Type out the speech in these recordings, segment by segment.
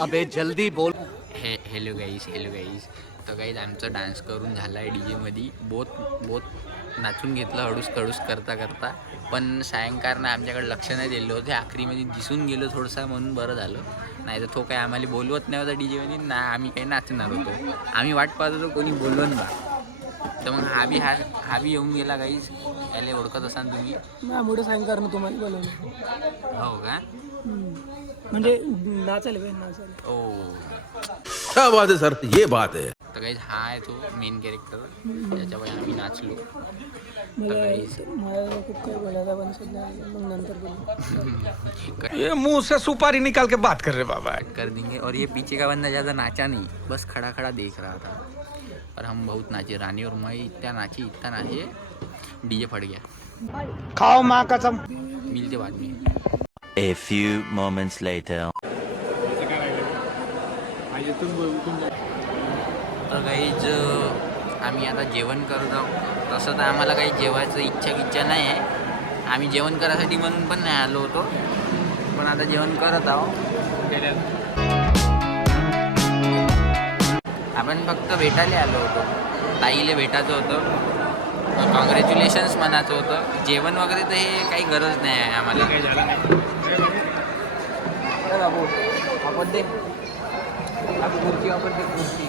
अबे जल्दी बोल. हेलो गाईस. तर गाईज आमचं डान्स करून झाला आहे डी जेमध्ये. बहुत नाचून घेतलं हळूस कडूस करता. पण सायंकाळनं आमच्याकडे लक्ष नाही दिलं होतं. आखरीमध्ये दिसून गेलो थोडंसं म्हणून बरं झालं. नाही तर तो काही आम्हाला बोलवत नाही होता डी जेमध्ये ना. आम्ही काही नाचणार होतो. आम्ही वाट पाहत होतो कोणी बोलवून बा. तर मग हावी येऊन गेला गाईज. याला ओळखत असाल तुम्ही. मोठं सायंकाळनं तुम्हाला बोलवलं. हो का? म्हणजे नाचायला ओ क्या बात है सर, ये बात है. तर गाईज हा आहे तो मेन कॅरेक्टर. त्याच्यामुळे आम्ही नाचलो. मला खूप काही बोलायला पण सध्या मग नंतर बोलू. ये मुंह से सुपारी निकाल के बात कर रहे बाबा. कर देंगे. और ये पीछे का बंदा ज़्यादा नाचा नहीं, बस खड़ा देख रहा था. और हम बहुत नाचे. रानी और मैं इतना नाचे डीजे फट गया. खाओ माँ कसम. मिलते बाद में. A few moments later. तर गाईज आम्ही आता जेवण करत आहोत. तसं तर आम्हाला काही जेवायचं इच्छा नाही आहे. आम्ही जेवण करायसाठी म्हणून पण नाही आलो होतो. पण आता जेवण करत आहोत. आपण फक्त भेटायला आलो होतो. ताईला भेटायचं होतं. कॉंग्रॅच्युलेशन्स म्हणायचं होतं. जेवण वगैरे तर हे काही गरज नाही आहे आम्हाला. काही झालं नाही बाबू. आपण दे खुर्ची.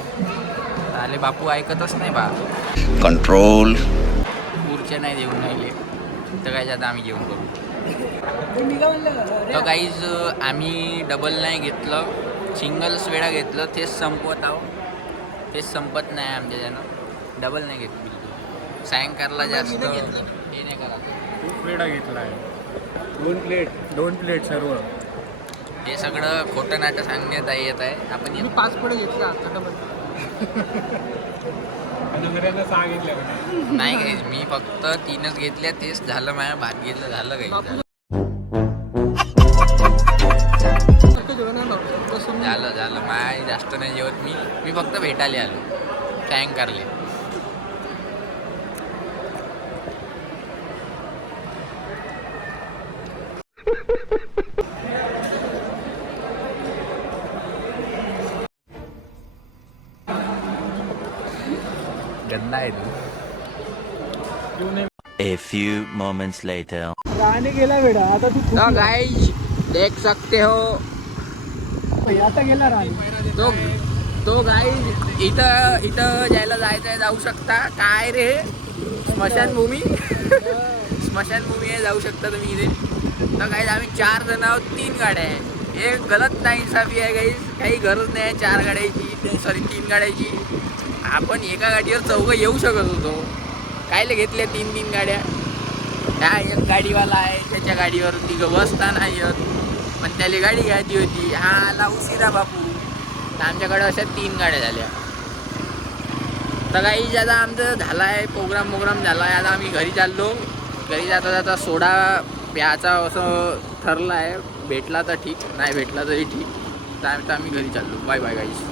आले बापू ऐकतच नाही बा. कंट्रोल. खुर्च्या नाही देऊन राहिले. तर काय आता आम्ही जेवण करू. तर काहीच आम्ही डबल नाही घेतलं. सिंगल्स वेळा घेतलं. तेच संपवत आहो. तेच संपत नाही आमच्याच्यानं. डबल नाही घेतलं बिलकुल. सायंकाळला जास्त हे नाही करायचं. खूप वेळा घेतला आहे. 2 प्लेट सर्व. हे सगळं खोटं नाटं सांगण्यात येत आहे. आपण 5 पुढे घेतला डबल. सांगितलं नाही काही. मी फक्त 3च घेतल्या. तेच झालं. माझ्या भात घेतलं झालं काही. झालं माय जास्त नाही जेवत मी फक्त भेटायला आलो सायंकाळले. गंदा आहे तू. A few moments later. गाणे गेला वेळा आता तू तो गाइस देख सकते हो. आता गेला राणी. तो गाइस इथं जायला जायचं जाऊ शकता. काय रे स्मशानभूमी. स्मशानभूमी आहे. जाऊ शकता तुम्ही इथे. तर गाइस आम्ही 4 जण आहोत. 3 गाड्या आहे. हे गलत नाही हिसाबी आहे गाइस. काही गरज नाही आहे 4 गाड्याची. सॉरी 3 गाड्याची. आपण एका गाडीवर 4 येऊ शकत होतो. कायले घेतल्या 3 गाड्या. त्या एक गाडीवाला आहे. त्याच्या गाडीवर बसता नाही येत. पण त्याला गाडी घ्यायची होती. हा आला उशिरा बापू. तर आमच्याकडे अशा 3 गाड्या झाल्या. तर काही आता आमचं झाला आहे प्रोग्राम झाला आहे. आता आम्ही घरी चाललो. घरी जाता सोडा प्यायचा असं ठरलं आहे. भेटला तर ठीक, नाही भेटला तरी ठीक. तर आम्ही घरी चाललो. बाय गाईस.